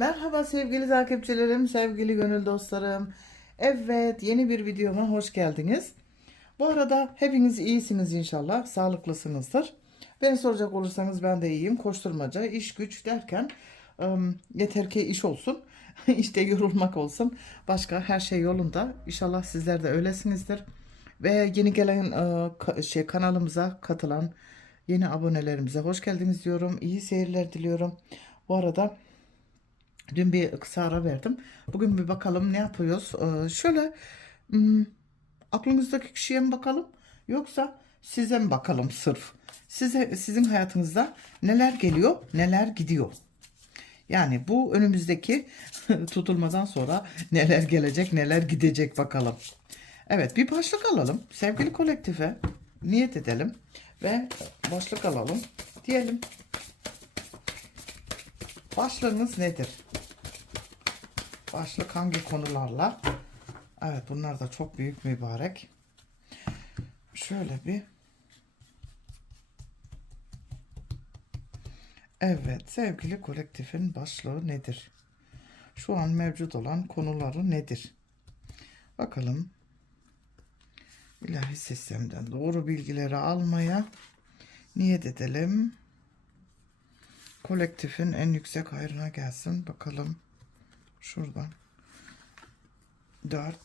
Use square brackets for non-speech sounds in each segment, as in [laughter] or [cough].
Merhaba sevgili takipçilerim, sevgili gönül dostlarım. Evet, yeni bir videoma hoş geldiniz. Bu arada hepiniz iyisiniz inşallah, sağlıklısınızdır. Beni soracak olursanız ben de iyiyim. Koşturmaca, iş güç derken yeter ki iş olsun. [laughs] işte yorulmak olsun. Başka her şey yolunda. İnşallah sizler de öylesinizdir. Ve yeni gelen ka- şey kanalımıza katılan yeni abonelerimize hoş geldiniz diyorum. İyi seyirler diliyorum. Bu arada Dün bir kısa ara verdim. Bugün bir bakalım ne yapıyoruz. Ee, şöyle hmm, aklınızdaki kişiye mi bakalım yoksa size mi bakalım sırf? Size sizin hayatınızda neler geliyor, neler gidiyor? Yani bu önümüzdeki [laughs] tutulmadan sonra neler gelecek, neler gidecek bakalım. Evet, bir başlık alalım. Sevgili kolektife niyet edelim ve başlık alalım. Diyelim. Başlığınız nedir? Başlık hangi konularla? Evet bunlar da çok büyük mübarek. Şöyle bir. Evet sevgili kolektifin başlığı nedir? Şu an mevcut olan konuları nedir? Bakalım. İlahi sistemden doğru bilgileri almaya niyet edelim. Kolektifin en yüksek hayrına gelsin. Bakalım. Şuradan. 4.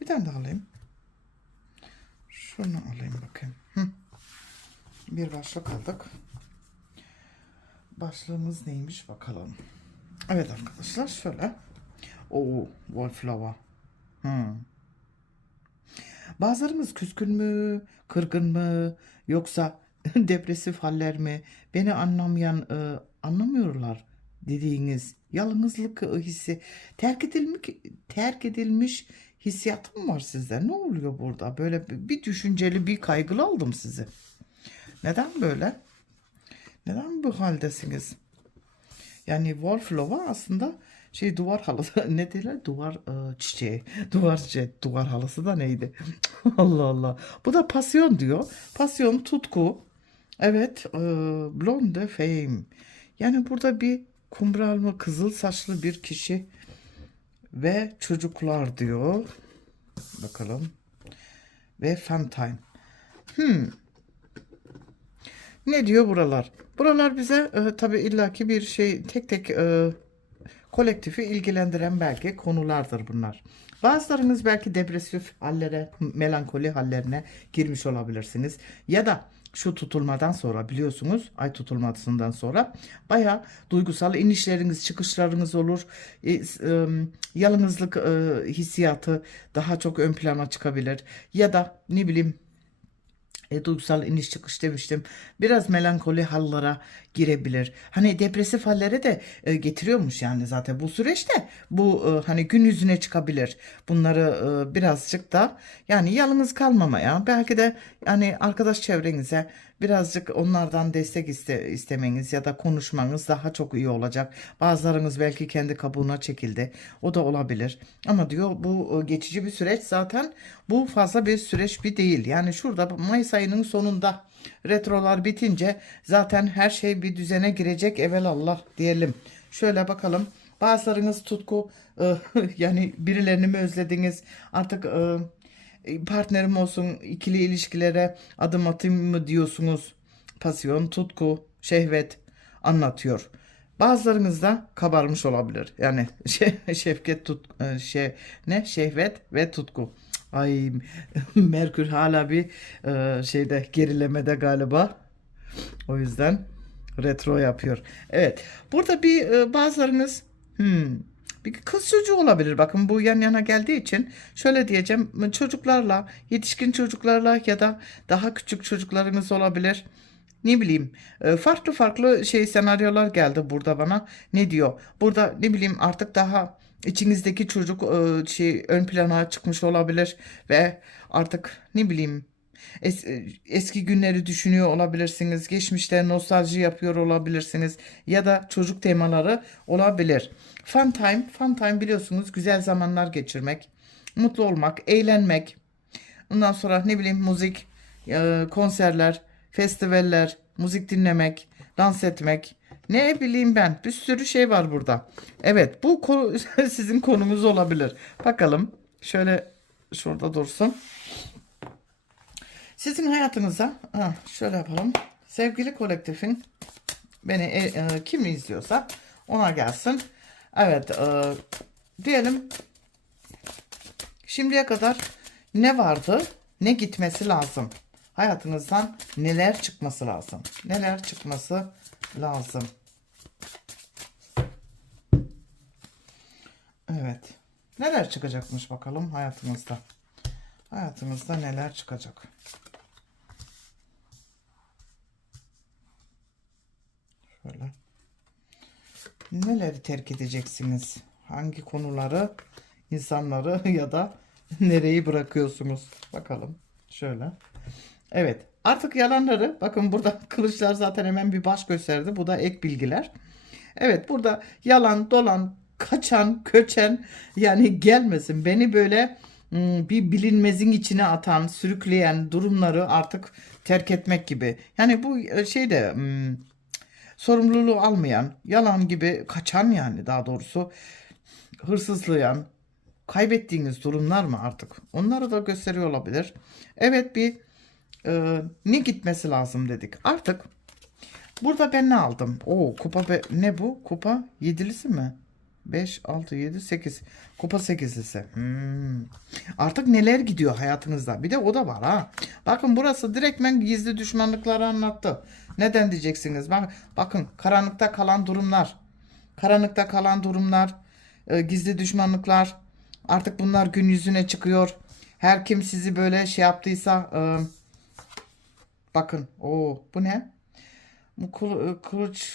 Bir tane daha alayım. Şunu alayım bakayım. Hı. Bir başlık aldık. Başlığımız neymiş bakalım. Evet arkadaşlar şöyle. Oo, Wallflower. Hmm. Bazılarımız küskün mü, kırgın mı, yoksa [laughs] depresif haller mi, beni anlamayan, e, anlamıyorlar dediğiniz yalnızlık hissi, terk edilmiş, terk edilmiş hissiyatım var sizde. Ne oluyor burada? Böyle bir düşünceli, bir kaygılı aldım sizi. Neden böyle? Neden bu haldesiniz? Yani Wallflower aslında şey duvar halısı [laughs] ne derler duvar e, çiçeği duvar çiçeği duvar halısı da neydi [laughs] Allah Allah bu da pasyon diyor pasyon tutku evet e, blonde fame yani burada bir kumral mı kızıl saçlı bir kişi ve çocuklar diyor bakalım ve Fantine hmm. Ne diyor buralar? Buralar bize e, tabii illaki bir şey tek tek e, kolektifi ilgilendiren belki konulardır bunlar. Bazılarınız belki depresif hallere, melankoli hallerine girmiş olabilirsiniz. Ya da şu tutulmadan sonra biliyorsunuz ay tutulmasından sonra baya duygusal inişleriniz çıkışlarınız olur. E, e, yalnızlık e, hissiyatı daha çok ön plana çıkabilir. Ya da ne bileyim e, duygusal iniş çıkış demiştim. Biraz melankoli hallara girebilir. Hani depresif hallere de e, getiriyormuş yani zaten bu süreçte. Bu e, hani gün yüzüne çıkabilir. Bunları e, birazcık da yani yalnız kalmamaya belki de yani arkadaş çevrenize birazcık onlardan destek iste, istemeniz ya da konuşmanız daha çok iyi olacak. Bazılarınız belki kendi kabuğuna çekildi. O da olabilir. Ama diyor bu e, geçici bir süreç zaten bu fazla bir süreç bir değil. Yani şurada Mayıs ayının sonunda retrolar bitince zaten her şey bir düzene girecek evelallah diyelim. Şöyle bakalım. Bazılarınız tutku e, [laughs] yani birilerini mi özlediniz artık e, partnerim olsun ikili ilişkilere adım atayım mı diyorsunuz. Pasyon, tutku, şehvet anlatıyor. Bazılarınız da kabarmış olabilir. Yani [laughs] şey, şefket tut e, şey ne şehvet ve tutku. Ay [laughs] Merkür hala bir e, şeyde gerilemede galiba. O yüzden retro yapıyor. Evet. Burada bir e, bazılarınız hmm, bir kız çocuğu olabilir. Bakın bu yan yana geldiği için şöyle diyeceğim. Çocuklarla, yetişkin çocuklarla ya da daha küçük çocuklarınız olabilir. Ne bileyim e, farklı farklı şey senaryolar geldi burada bana. Ne diyor? Burada ne bileyim artık daha içinizdeki çocuk e, şey ön plana çıkmış olabilir ve artık ne bileyim Es- e, eski günleri düşünüyor olabilirsiniz. Geçmişte nostalji yapıyor olabilirsiniz. Ya da çocuk temaları olabilir. Fun time, fun time biliyorsunuz güzel zamanlar geçirmek, mutlu olmak, eğlenmek. Ondan sonra ne bileyim müzik, e, konserler, festivaller, müzik dinlemek, dans etmek, Ne bileyim ben. Bir sürü şey var burada. Evet bu konu [laughs] sizin konumuz olabilir. Bakalım. Şöyle şurada dursun. Sizin hayatınıza ha, şöyle yapalım. Sevgili kolektifin beni e, e, kim izliyorsa ona gelsin. Evet e, diyelim şimdiye kadar ne vardı ne gitmesi lazım. Hayatınızdan neler çıkması lazım. Neler çıkması lazım. Evet. Neler çıkacakmış bakalım hayatınızda. Hayatınızda neler çıkacak. Şöyle. Neleri terk edeceksiniz? Hangi konuları, insanları [laughs] ya da nereyi bırakıyorsunuz? Bakalım. Şöyle. Evet. Artık yalanları bakın burada [laughs] kılıçlar zaten hemen bir baş gösterdi. Bu da ek bilgiler. Evet burada yalan, dolan, kaçan, köçen yani gelmesin. Beni böyle hmm, bir bilinmezin içine atan, sürükleyen durumları artık terk etmek gibi. Yani bu e, şeyde hmm, sorumluluğu almayan, yalan gibi kaçan yani daha doğrusu hırsızlayan, kaybettiğiniz durumlar mı artık? Onları da gösteriyor olabilir. Evet bir e, ne gitmesi lazım dedik. Artık burada ben ne aldım? Oo kupa be- ne bu? Kupa yedilisi mi? 5, 6, 7, 8. Kupa 8'lisi. Hmm. Artık neler gidiyor hayatınızda? Bir de o da var ha. Bakın burası direktmen gizli düşmanlıkları anlattı. Neden diyeceksiniz? Bak, bakın karanlıkta kalan durumlar. Karanlıkta kalan durumlar. e, gizli düşmanlıklar. Artık bunlar gün yüzüne çıkıyor. Her kim sizi böyle şey yaptıysa e, bakın. o bu ne? Kılı- kılıç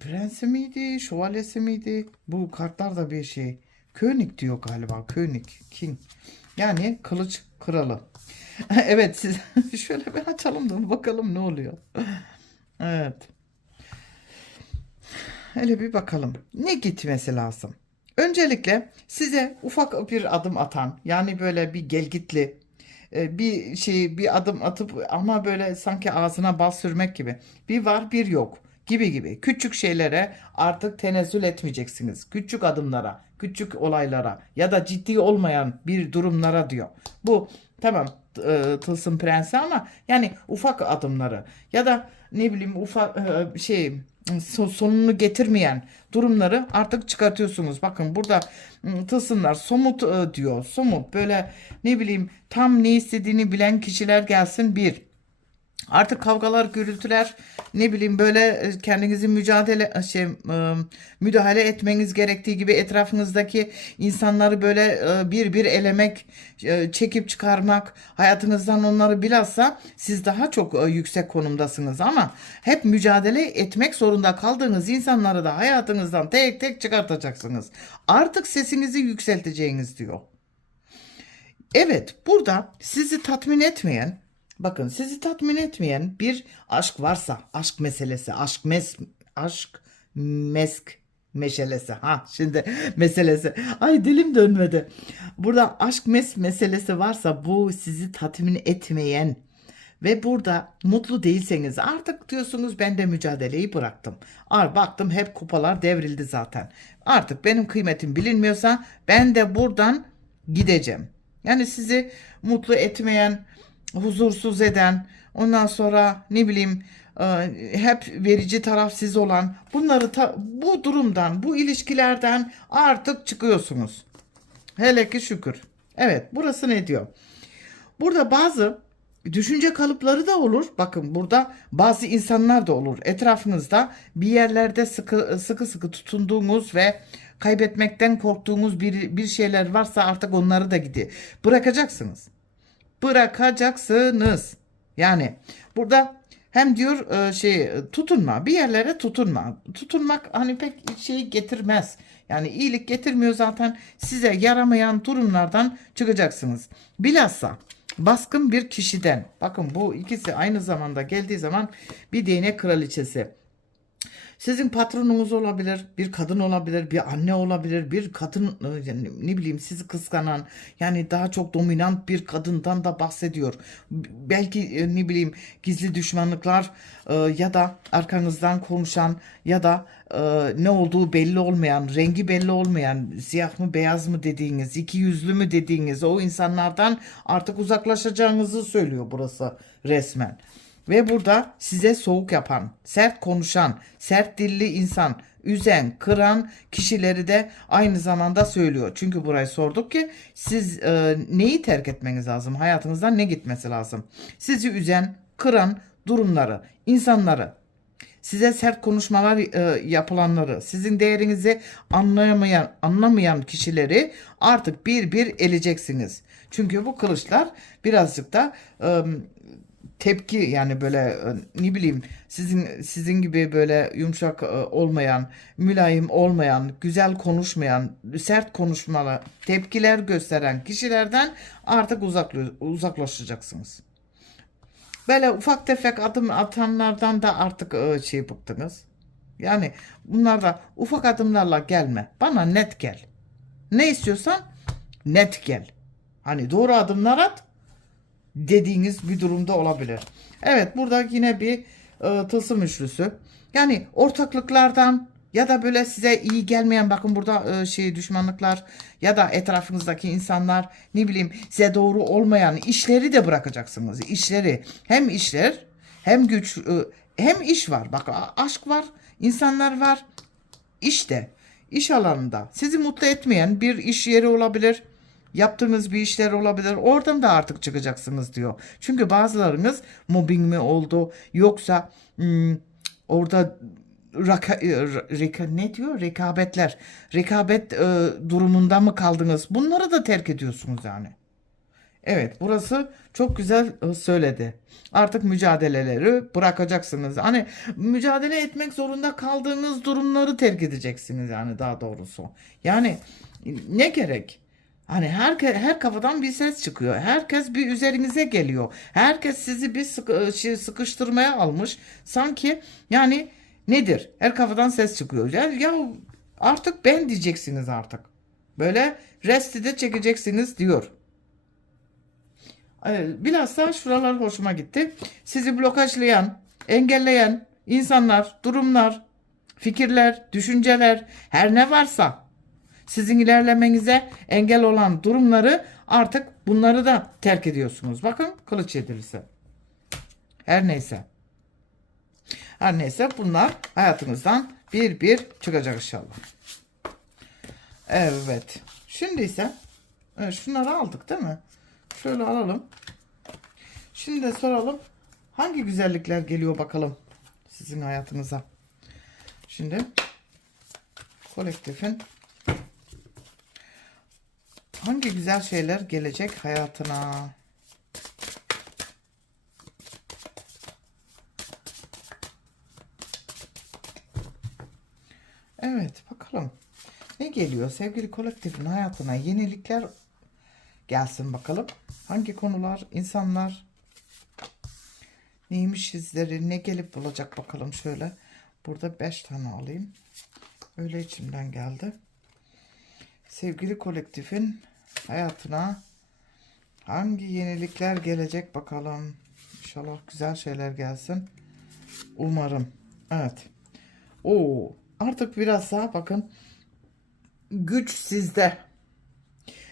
prensi miydi? Şövalyesi miydi? Bu kartlar da bir şey. König diyor galiba. König. King. Yani kılıç kralı. [laughs] evet siz [laughs] şöyle bir açalım da bakalım ne oluyor. [laughs] Evet. Hele bir bakalım. Ne gitmesi lazım? Öncelikle size ufak bir adım atan yani böyle bir gelgitli e, bir şey bir adım atıp ama böyle sanki ağzına bal sürmek gibi bir var bir yok gibi gibi küçük şeylere artık tenezzül etmeyeceksiniz. Küçük adımlara, küçük olaylara ya da ciddi olmayan bir durumlara diyor. Bu tamam e, Tılsım Prensi ama yani ufak adımları ya da ne bileyim ufak e, şey so- sonunu getirmeyen durumları artık çıkartıyorsunuz. Bakın burada ım, tılsımlar somut e, diyor. Somut böyle ne bileyim tam ne istediğini bilen kişiler gelsin bir. Artık kavgalar, gürültüler, ne bileyim böyle e, kendinizi mücadele şey e, müdahale etmeniz gerektiği gibi etrafınızdaki insanları böyle e, bir bir elemek, e, çekip çıkarmak, hayatınızdan onları bilhassa siz daha çok e, yüksek konumdasınız ama hep mücadele etmek zorunda kaldığınız insanları da hayatınızdan tek tek çıkartacaksınız. Artık sesinizi yükselteceğiniz diyor. Evet, burada sizi tatmin etmeyen, bakın sizi tatmin etmeyen bir aşk varsa, aşk meselesi, aşk mes, aşk mesk meşelesi. Ha şimdi [laughs] meselesi. Ay dilim dönmedi. Burada aşk mes meselesi varsa bu sizi tatmin etmeyen ve burada mutlu değilseniz artık diyorsunuz ben de mücadeleyi bıraktım. Ar baktım hep kupalar devrildi zaten. Artık benim kıymetim bilinmiyorsa ben de buradan gideceğim. Yani sizi mutlu etmeyen, huzursuz eden, ondan sonra ne bileyim e, hep verici taraf siz olan bunları ta- bu durumdan, bu ilişkilerden artık çıkıyorsunuz. Hele ki şükür. Evet, burası ne diyor? Burada bazı düşünce kalıpları da olur. Bakın burada bazı insanlar da olur. Etrafınızda bir yerlerde sıkı sıkı sıkı tutunduğunuz ve kaybetmekten korktuğunuz bir, bir şeyler varsa artık onları da gidi bırakacaksınız. Bırakacaksınız. Yani burada hem diyor e, şey tutunma bir yerlere tutunma. Tutunmak hani pek şey getirmez. Yani iyilik getirmiyor zaten. Size yaramayan durumlardan çıkacaksınız. Bilhassa baskın bir kişiden. Bakın bu ikisi aynı zamanda geldiği zaman bir değnek kraliçesi. Sizin patronunuz olabilir, bir kadın olabilir, bir anne olabilir, bir kadın e, yani ne bileyim sizi kıskanan yani daha çok dominant bir kadından da bahsediyor. Belki e, ne bileyim gizli düşmanlıklar e, ya da arkanızdan konuşan ya da ne olduğu belli olmayan, rengi belli olmayan, siyah mı beyaz mı dediğiniz, iki yüzlü mü dediğiniz o insanlardan artık uzaklaşacağınızı söylüyor burası resmen. Ve burada size soğuk yapan, sert konuşan, sert dilli insan, üzen, kıran kişileri de aynı zamanda söylüyor. Çünkü burayı sorduk ki siz e, neyi terk etmeniz lazım? Hayatınızdan ne gitmesi lazım? Sizi üzen, kıran durumları, insanları, size sert konuşmalar e, yapılanları, sizin değerinizi anlayamayan, anlamayan kişileri artık bir bir eleyeceksiniz. Çünkü bu kılıçlar birazcık da e, tepki yani böyle e, ne bileyim sizin sizin gibi böyle yumuşak e, olmayan, mülayim olmayan, güzel konuşmayan, sert konuşmalı tepkiler gösteren kişilerden artık uzaklı, uzaklaşacaksınız. Böyle ufak tefek adım atanlardan da artık e, şey bıktınız. Yani bunlar da ufak adımlarla gelme. Bana net gel. Ne istiyorsan net gel. Hani doğru adımlar at dediğiniz bir durumda olabilir. Evet burada yine bir e, tılsım üçlüsü. Yani ortaklıklardan ya da böyle size iyi gelmeyen bakın burada e, şey düşmanlıklar ya da etrafınızdaki insanlar ne bileyim size doğru olmayan işleri de bırakacaksınız. İşleri hem işler hem güç e, hem iş var. Bak aşk var, insanlar var. İşte iş alanında sizi mutlu etmeyen bir iş yeri olabilir. Yaptığınız bir işler olabilir. Oradan da artık çıkacaksınız diyor. Çünkü bazılarınız mobbing mi oldu yoksa hmm, orada raka, e, reka, ne diyor? Rekabetler. Rekabet e, durumunda mı kaldınız? Bunları da terk ediyorsunuz yani. Evet, burası çok güzel e, söyledi. Artık mücadeleleri bırakacaksınız. Hani mücadele etmek zorunda kaldığınız durumları terk edeceksiniz yani daha doğrusu. Yani ne gerek? Hani her her kafadan bir ses çıkıyor. Herkes bir üzerinize geliyor. Herkes sizi bir sıkı, şey, sıkıştırmaya almış. Sanki yani nedir? Her kafadan ses çıkıyor. Ya, ya artık ben diyeceksiniz artık. Böyle resti de çekeceksiniz diyor. Evet, Bilhassa şuralar hoşuma gitti. Sizi blokajlayan, engelleyen insanlar, durumlar, fikirler, düşünceler, her ne varsa sizin ilerlemenize engel olan durumları artık bunları da terk ediyorsunuz. Bakın kılıç yedilisi. Her neyse. Her neyse bunlar hayatınızdan bir bir çıkacak inşallah. Evet. Şimdi ise evet, şunları aldık değil mi? Şöyle alalım. Şimdi de soralım. Hangi güzellikler geliyor bakalım sizin hayatınıza. Şimdi kolektifin hangi güzel şeyler gelecek hayatına? Evet bakalım. Ne geliyor sevgili kolektifin hayatına? Yenilikler gelsin bakalım. Hangi konular, insanlar neymiş izleri, ne gelip bulacak bakalım şöyle. Burada 5 tane alayım. Öyle içimden geldi. Sevgili kolektifin hayatına hangi yenilikler gelecek bakalım. İnşallah güzel şeyler gelsin. Umarım. Evet. Oo, artık biraz daha bakın. Güç sizde.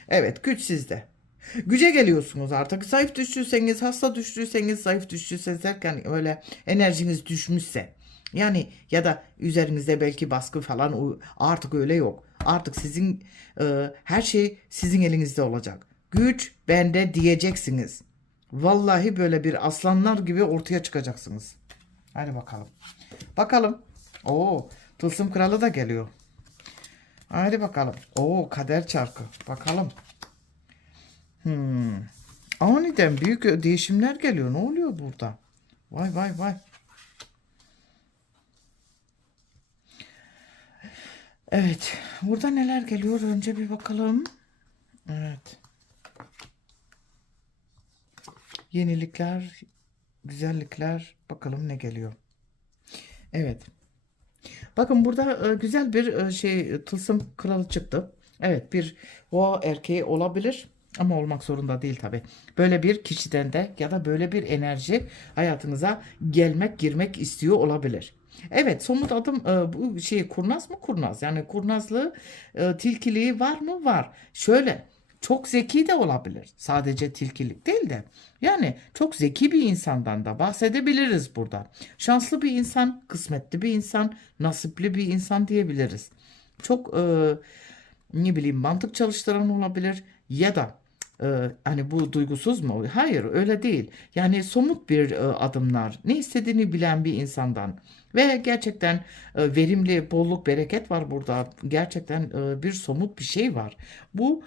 Evet güç sizde. Güce geliyorsunuz artık. Zayıf düştüyseniz, hasta düştüyseniz, zayıf düştüyseniz derken öyle enerjiniz düşmüşse. Yani ya da üzerinizde belki baskı falan artık öyle yok. Artık sizin e, her şey sizin elinizde olacak. Güç bende diyeceksiniz. Vallahi böyle bir aslanlar gibi ortaya çıkacaksınız. Hadi bakalım. Bakalım. Oo, Tılsım Kralı da geliyor. Hadi bakalım. Oo kader çarkı. Bakalım. Hmm. Aniden büyük değişimler geliyor. Ne oluyor burada? Vay vay vay. Evet. Burada neler geliyor? Önce bir bakalım. Evet. Yenilikler, güzellikler. Bakalım ne geliyor. Evet. Bakın burada e, güzel bir e, şey tılsım kralı çıktı. Evet bir o erkeği olabilir ama olmak zorunda değil tabi. Böyle bir kişiden de ya da böyle bir enerji hayatınıza gelmek girmek istiyor olabilir. Evet somut adım e, bu şey kurnaz mı kurnaz yani kurnazlığı e, tilkiliği var mı var. Şöyle çok zeki de olabilir. Sadece tilkilik değil de. Yani çok zeki bir insandan da bahsedebiliriz burada. Şanslı bir insan, kısmetli bir insan, nasipli bir insan diyebiliriz. Çok e, ne bileyim mantık çalıştıran olabilir ya da e, hani bu duygusuz mu? Hayır öyle değil. Yani somut bir e, adımlar, ne istediğini bilen bir insandan ve gerçekten e, verimli, bolluk, bereket var burada. Gerçekten e, bir somut bir şey var. Bu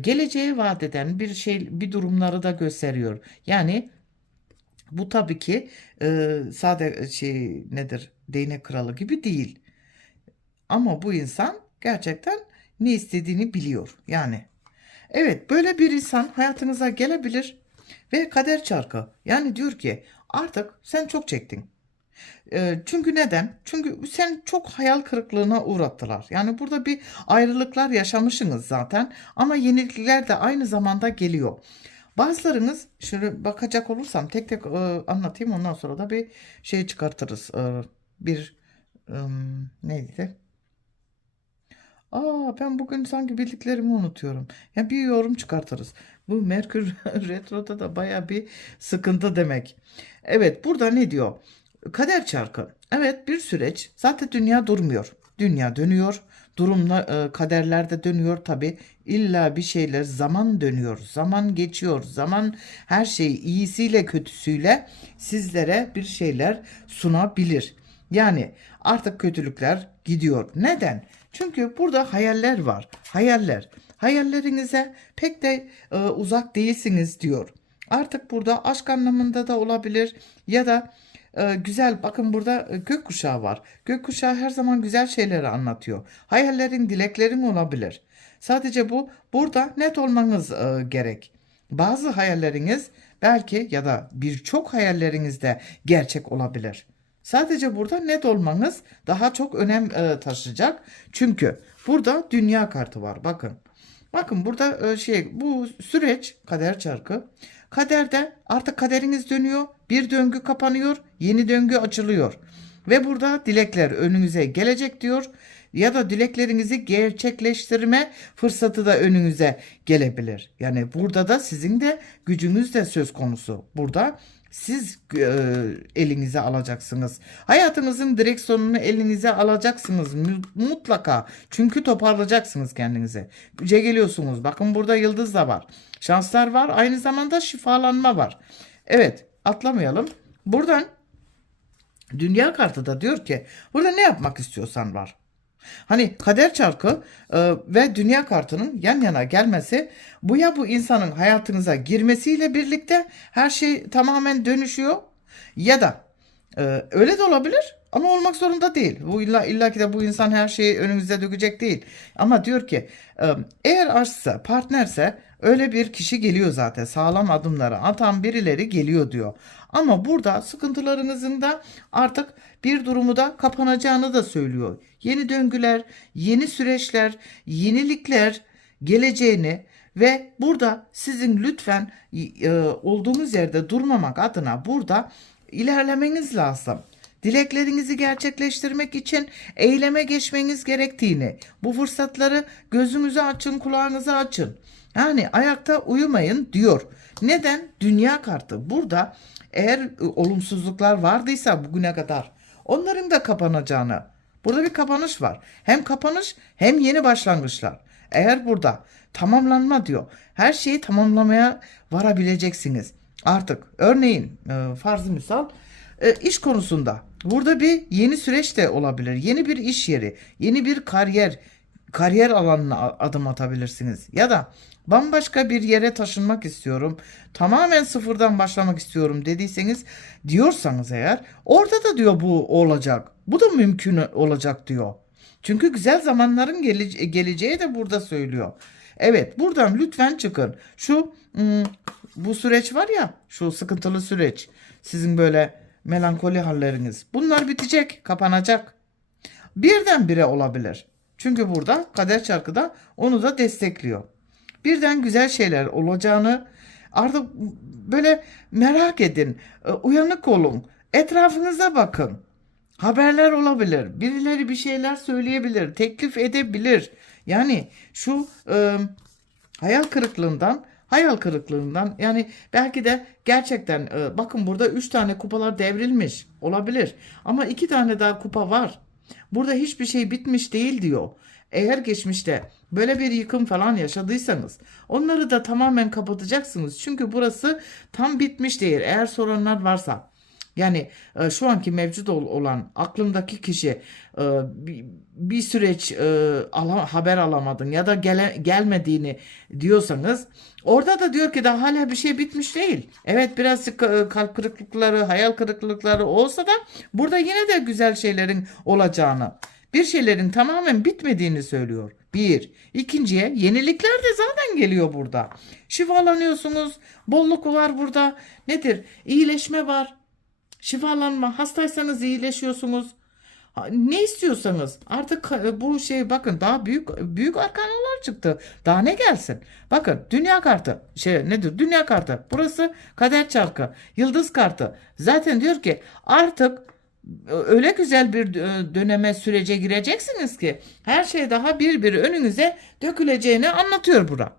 geleceğe vaat eden bir şey, bir durumları da gösteriyor. Yani bu tabii ki e, sade şey nedir? Değnek kralı gibi değil. Ama bu insan gerçekten ne istediğini biliyor. Yani evet böyle bir insan hayatınıza gelebilir ve kader çarkı. Yani diyor ki artık sen çok çektin. E, çünkü neden? Çünkü sen çok hayal kırıklığına uğrattılar. Yani burada bir ayrılıklar yaşamışsınız zaten ama yenilikler de aynı zamanda geliyor. Bazılarınız şöyle bakacak olursam tek tek e, anlatayım ondan sonra da bir şey çıkartırız. E, bir e, neydi? Aa ben bugün sanki bildiklerimi unutuyorum. Ya bir yorum çıkartırız. Bu Merkür [laughs] Retro'da da baya bir sıkıntı demek. Evet burada ne diyor? Kader çarkı. Evet bir süreç. Zaten dünya durmuyor. Dünya dönüyor. Durumla e, kaderler de dönüyor tabi. İlla bir şeyler zaman dönüyor. Zaman geçiyor. Zaman her şey iyisiyle kötüsüyle sizlere bir şeyler sunabilir. Yani artık kötülükler gidiyor. Neden? Çünkü burada hayaller var. Hayaller. Hayallerinize pek de e, uzak değilsiniz diyor. Artık burada aşk anlamında da olabilir ya da e, güzel bakın burada e, gökkuşağı var. Gökkuşağı her zaman güzel şeyleri anlatıyor. Hayallerin, dileklerin olabilir. Sadece bu burada net olmanız e, gerek. Bazı hayalleriniz belki ya da birçok hayalleriniz de gerçek olabilir. Sadece burada net olmanız daha çok önem e, taşıyacak. Çünkü burada dünya kartı var. Bakın. Bakın burada e, şey bu süreç kader çarkı. Kaderde artık kaderiniz dönüyor. Bir döngü kapanıyor. Yeni döngü açılıyor. Ve burada dilekler önünüze gelecek diyor. Ya da dileklerinizi gerçekleştirme fırsatı da önünüze gelebilir. Yani burada da sizin de gücünüz de söz konusu. Burada siz e, elinize alacaksınız. Hayatınızın direksiyonunu elinize alacaksınız mutlaka. Çünkü toparlayacaksınız kendinizi. Güce geliyorsunuz. Bakın burada yıldız da var. Şanslar var. Aynı zamanda şifalanma var. Evet atlamayalım. Buradan dünya kartı da diyor ki burada ne yapmak istiyorsan var. Hani kader çarkı e, ve dünya kartının yan yana gelmesi bu ya bu insanın hayatınıza girmesiyle birlikte her şey tamamen dönüşüyor ya da e, öyle de olabilir ama olmak zorunda değil. Bu illa, illa ki de bu insan her şeyi önünüze dökecek değil. Ama diyor ki e, eğer aşksa partnerse öyle bir kişi geliyor zaten sağlam adımları atan birileri geliyor diyor. Ama burada sıkıntılarınızın da artık bir durumu da kapanacağını da söylüyor. Yeni döngüler, yeni süreçler, yenilikler geleceğini ve burada sizin lütfen e, olduğunuz yerde durmamak adına burada ilerlemeniz lazım. Dileklerinizi gerçekleştirmek için eyleme geçmeniz gerektiğini, bu fırsatları gözünüzü açın, kulağınızı açın. Yani ayakta uyumayın diyor. Neden? Dünya kartı. Burada eğer e, olumsuzluklar vardıysa bugüne kadar onların da kapanacağını. Burada bir kapanış var. Hem kapanış hem yeni başlangıçlar. Eğer burada tamamlanma diyor. Her şeyi tamamlamaya varabileceksiniz. Artık örneğin e, farzı misal e, iş konusunda burada bir yeni süreç de olabilir. Yeni bir iş yeri, yeni bir kariyer, kariyer alanına adım atabilirsiniz. Ya da bambaşka bir yere taşınmak istiyorum. Tamamen sıfırdan başlamak istiyorum dediyseniz diyorsanız eğer orada da diyor bu olacak. Bu da mümkün olacak diyor. Çünkü güzel zamanların gele- geleceği de burada söylüyor. Evet buradan lütfen çıkın. Şu bu süreç var ya şu sıkıntılı süreç. Sizin böyle melankoli halleriniz. Bunlar bitecek, kapanacak. birdenbire olabilir. Çünkü burada kader çarkı da onu da destekliyor. Birden güzel şeyler olacağını artık böyle merak edin. e, Uyanık olun. Etrafınıza bakın. Haberler olabilir. Birileri bir şeyler söyleyebilir. Teklif edebilir. Yani şu e, hayal kırıklığından hayal kırıklığından yani belki de gerçekten e, bakın burada 3 tane kupalar devrilmiş olabilir ama 2 tane daha kupa var. Burada hiçbir şey bitmiş değil diyor. Eğer geçmişte böyle bir yıkım falan yaşadıysanız onları da tamamen kapatacaksınız. Çünkü burası tam bitmiş değil. Eğer soranlar varsa yani e, şu anki mevcut ol- olan aklımdaki kişi e, bir, süreç e, haber alamadın ya da gele- gelmediğini diyorsanız orada da diyor ki daha hala bir şey bitmiş değil. Evet birazcık e, kalp kırıklıkları, hayal kırıklıkları olsa da burada yine de güzel şeylerin olacağını, bir şeylerin tamamen bitmediğini söylüyor. Bir. İkinciye yenilikler de zaten geliyor burada. Şifalanıyorsunuz, bolluk var burada. Nedir? İyileşme var. Şifalanma, hastaysanız iyileşiyorsunuz. Ne istiyorsanız artık e, bu şey bakın daha büyük büyük arkanalar çıktı. Daha ne gelsin? Bakın dünya kartı şey nedir? Dünya kartı. Burası kader çarkı. Yıldız kartı. Zaten diyor ki artık öyle güzel bir e, döneme sürece gireceksiniz ki her şey daha bir bir önünüze döküleceğini anlatıyor bura.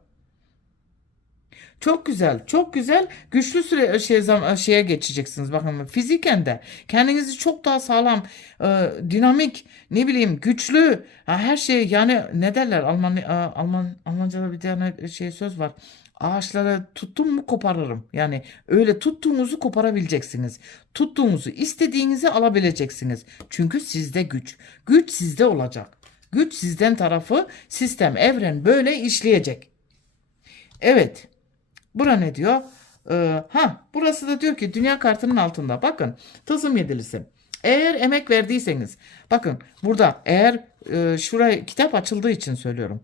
Çok güzel, çok güzel. Güçlü süre şey zam şeye geçeceksiniz bakın fiziken de kendinizi çok daha sağlam, e, dinamik, ne bileyim güçlü. Ha, her şey yani ne derler Alman e, Alman Almanca'da bir tane şey söz var. Ağaçları tuttum mu koparırım. Yani öyle tuttuğunuzu koparabileceksiniz. Tuttuğunuzu istediğinizi alabileceksiniz. Çünkü sizde güç. Güç sizde olacak. Güç sizden tarafı sistem, evren böyle işleyecek. Evet. Bura ne diyor? Ee, ha burası da diyor ki dünya kartının altında. Bakın tılsım yedilisi. Eğer emek verdiyseniz bakın burada eğer e, şuraya kitap açıldığı için söylüyorum.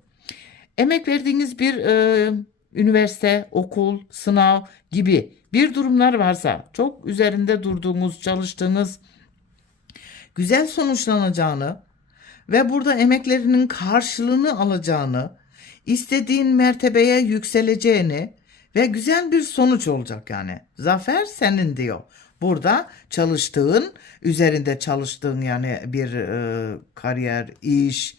Emek verdiğiniz bir e, üniversite, okul, sınav gibi bir durumlar varsa çok üzerinde durduğunuz, çalıştığınız güzel sonuçlanacağını ve burada emeklerinin karşılığını alacağını, istediğin mertebeye yükseleceğini ve güzel bir sonuç olacak yani. Zafer senin diyor. Burada çalıştığın, üzerinde çalıştığın yani bir e, kariyer, iş,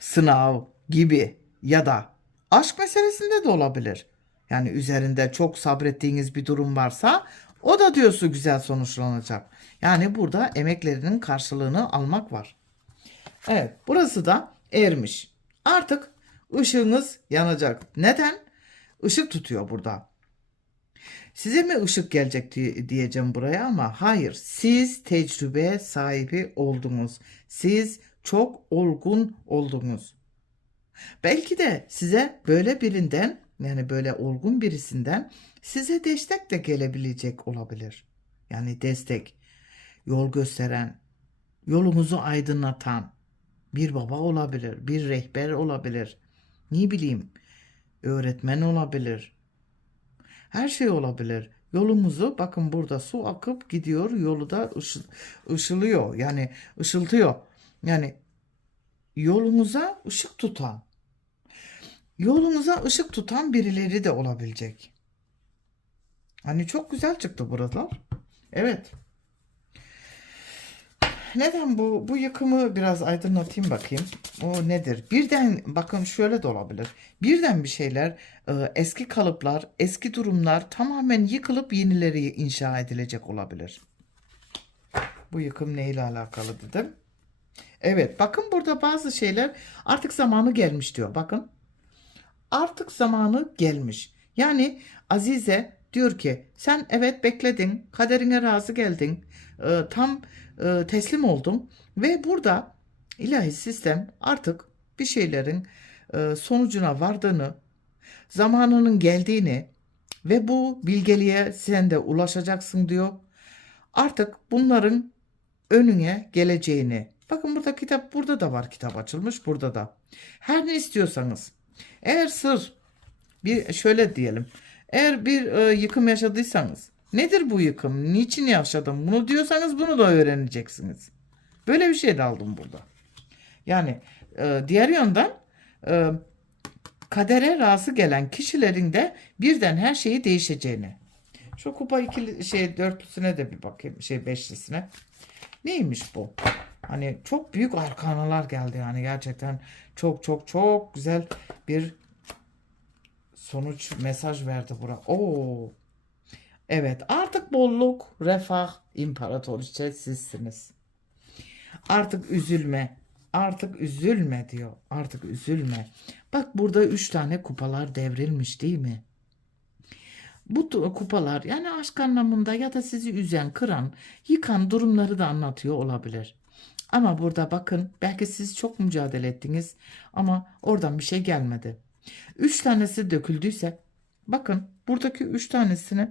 sınav gibi ya da aşk meselesinde de olabilir. Yani üzerinde çok sabrettiğiniz bir durum varsa o da diyorsun güzel sonuçlanacak. Yani burada emeklerinin karşılığını almak var. Evet, burası da ermiş. Artık ışığınız yanacak. Neden? Işık tutuyor burada. Size mi ışık gelecek diye- diyeceğim buraya ama hayır. Siz tecrübe sahibi oldunuz. Siz çok olgun oldunuz. Belki de size böyle birinden yani böyle olgun birisinden size destek de gelebilecek olabilir. Yani destek, yol gösteren, yolunuzu aydınlatan bir baba olabilir, bir rehber olabilir. Ne bileyim, öğretmen olabilir. Her şey olabilir. Yolumuzu bakın burada su akıp gidiyor, yolu da ışı- ışılıyor. Yani ışıltıyor. Yani yolumuza ışık tutan, yolumuza ışık tutan birileri de olabilecek. Hani çok güzel çıktı buralar. Evet. Neden bu bu yıkımı biraz aydınlatayım bakayım. O nedir? Birden bakın şöyle de olabilir. Birden bir şeyler e, eski kalıplar, eski durumlar tamamen yıkılıp yenileri inşa edilecek olabilir. Bu yıkım neyle alakalı dedim. Evet bakın burada bazı şeyler artık zamanı gelmiş diyor. Bakın artık zamanı gelmiş. Yani Azize diyor ki sen evet bekledin, kaderine razı geldin, e, tam e, teslim oldun ve burada ilahi sistem artık bir şeylerin e, sonucuna vardığını, zamanının geldiğini ve bu bilgeliğe sen de ulaşacaksın diyor. Artık bunların önüne geleceğini. Bakın burada kitap burada da var kitap açılmış burada da. Her ne istiyorsanız. Eğer sır bir şöyle diyelim. Eğer bir e, yıkım yaşadıysanız nedir bu yıkım? Niçin yaşadım? Bunu diyorsanız bunu da öğreneceksiniz. Böyle bir şey de aldım burada. Yani e, diğer yandan e, kadere razı gelen kişilerin de birden her şeyi değişeceğini. Şu kupa ikili şey dörtlüsüne de bir bakayım şey beşlisine. Neymiş bu? Hani çok büyük arkanalar geldi yani gerçekten çok çok çok güzel bir sonuç mesaj verdi bura. Oo. Evet artık bolluk, refah, imparatoriçe sizsiniz. Artık üzülme. Artık üzülme diyor. Artık üzülme. Bak burada üç tane kupalar devrilmiş değil mi? Bu kupalar yani aşk anlamında ya da sizi üzen, kıran, yıkan durumları da anlatıyor olabilir. Ama burada bakın belki siz çok mücadele ettiniz ama oradan bir şey gelmedi. Üç tanesi döküldüyse bakın buradaki üç tanesini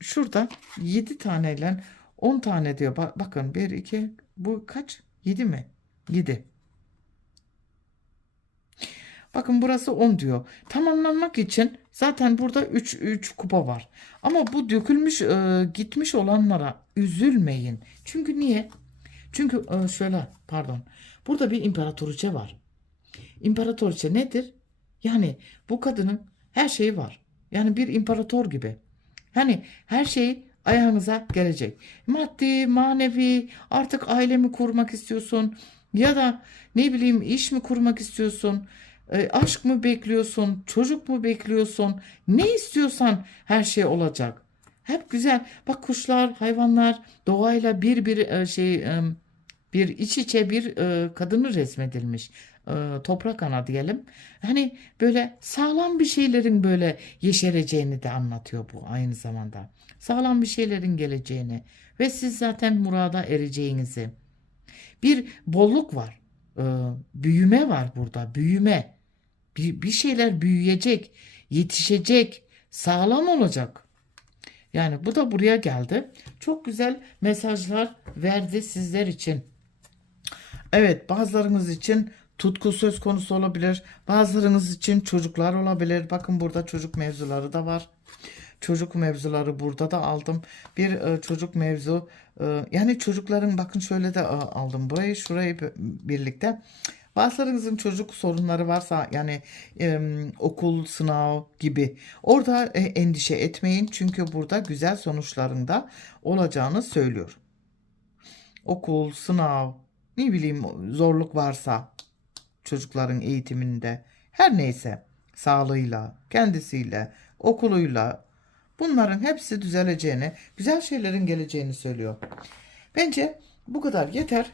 şurada 7 taneyle 10 tane diyor. Ba- bakın 1 2 bu kaç? 7 mi? 7. Bakın burası 10 diyor. Tamamlanmak için zaten burada 3 3 kupa var. Ama bu dökülmüş e, gitmiş olanlara üzülmeyin. Çünkü niye? Çünkü e, şöyle pardon. Burada bir imparatoriçe var. İmparatoriçe nedir? Yani bu kadının her şeyi var. Yani bir imparator gibi. Hani her şey ayağınıza gelecek. Maddi, manevi, artık aile mi kurmak istiyorsun? Ya da ne bileyim iş mi kurmak istiyorsun? E, aşk mı bekliyorsun? Çocuk mu bekliyorsun? Ne istiyorsan her şey olacak. Hep güzel. Bak kuşlar, hayvanlar doğayla bir bir e, şey e, bir iç içe bir e, kadını resmedilmiş. E, toprak ana diyelim. Hani böyle sağlam bir şeylerin böyle yeşereceğini de anlatıyor bu aynı zamanda. Sağlam bir şeylerin geleceğini ve siz zaten murada ereceğinizi. Bir bolluk var. E, büyüme var burada. Büyüme. Bir, bir şeyler büyüyecek, yetişecek, sağlam olacak. Yani bu da buraya geldi. Çok güzel mesajlar verdi sizler için. Evet bazılarınız için tutku söz konusu olabilir. Bazılarınız için çocuklar olabilir. Bakın burada çocuk mevzuları da var. Çocuk mevzuları burada da aldım. Bir e, çocuk mevzu e, yani çocukların bakın şöyle de e, aldım. Burayı şurayı birlikte. Bazılarınızın çocuk sorunları varsa yani e, okul, sınav gibi orada e, endişe etmeyin. Çünkü burada güzel sonuçlarında olacağını söylüyor okul, sınav, ne bileyim zorluk varsa çocukların eğitiminde her neyse sağlığıyla, kendisiyle, okuluyla bunların hepsi düzeleceğini, güzel şeylerin geleceğini söylüyor. Bence bu kadar yeter.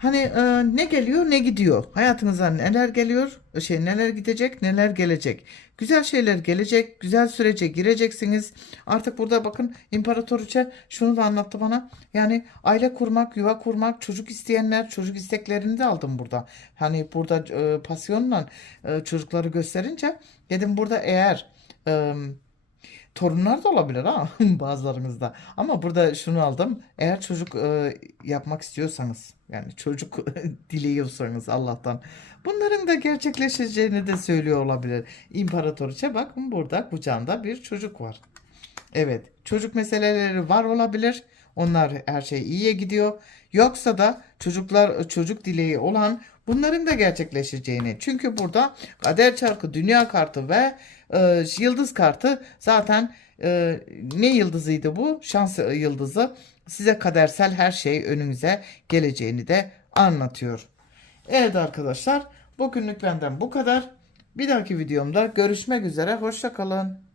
Hani e, ne geliyor ne gidiyor. Hayatınıza neler geliyor, şey neler gidecek, neler gelecek. Güzel şeyler gelecek, güzel sürece gireceksiniz. Artık burada bakın İmparatoriçe şunu da anlattı bana. Yani aile kurmak, yuva kurmak, çocuk isteyenler, çocuk isteklerini de aldım burada. Hani burada e, pasyonla e, çocukları gösterince dedim burada eğer e, Torunlar da olabilir ha [laughs] bazılarınızda. Ama burada şunu aldım. Eğer çocuk e, yapmak istiyorsanız yani çocuk [laughs] diliyorsanız Allah'tan bunların da gerçekleşeceğini de söylüyor olabilir. İmparatoriçe bakın burada kucağında bir çocuk var. Evet, çocuk meseleleri var olabilir. Onlar her şey iyiye gidiyor. Yoksa da çocuklar çocuk dileği olan bunların da gerçekleşeceğini. Çünkü burada kader çarkı, dünya kartı ve e, yıldız kartı zaten e, ne yıldızıydı bu? Şans yıldızı. Size kadersel her şey önünüze geleceğini de anlatıyor. Evet arkadaşlar, bugünlük benden bu kadar. Bir dahaki videomda görüşmek üzere. Hoşça kalın.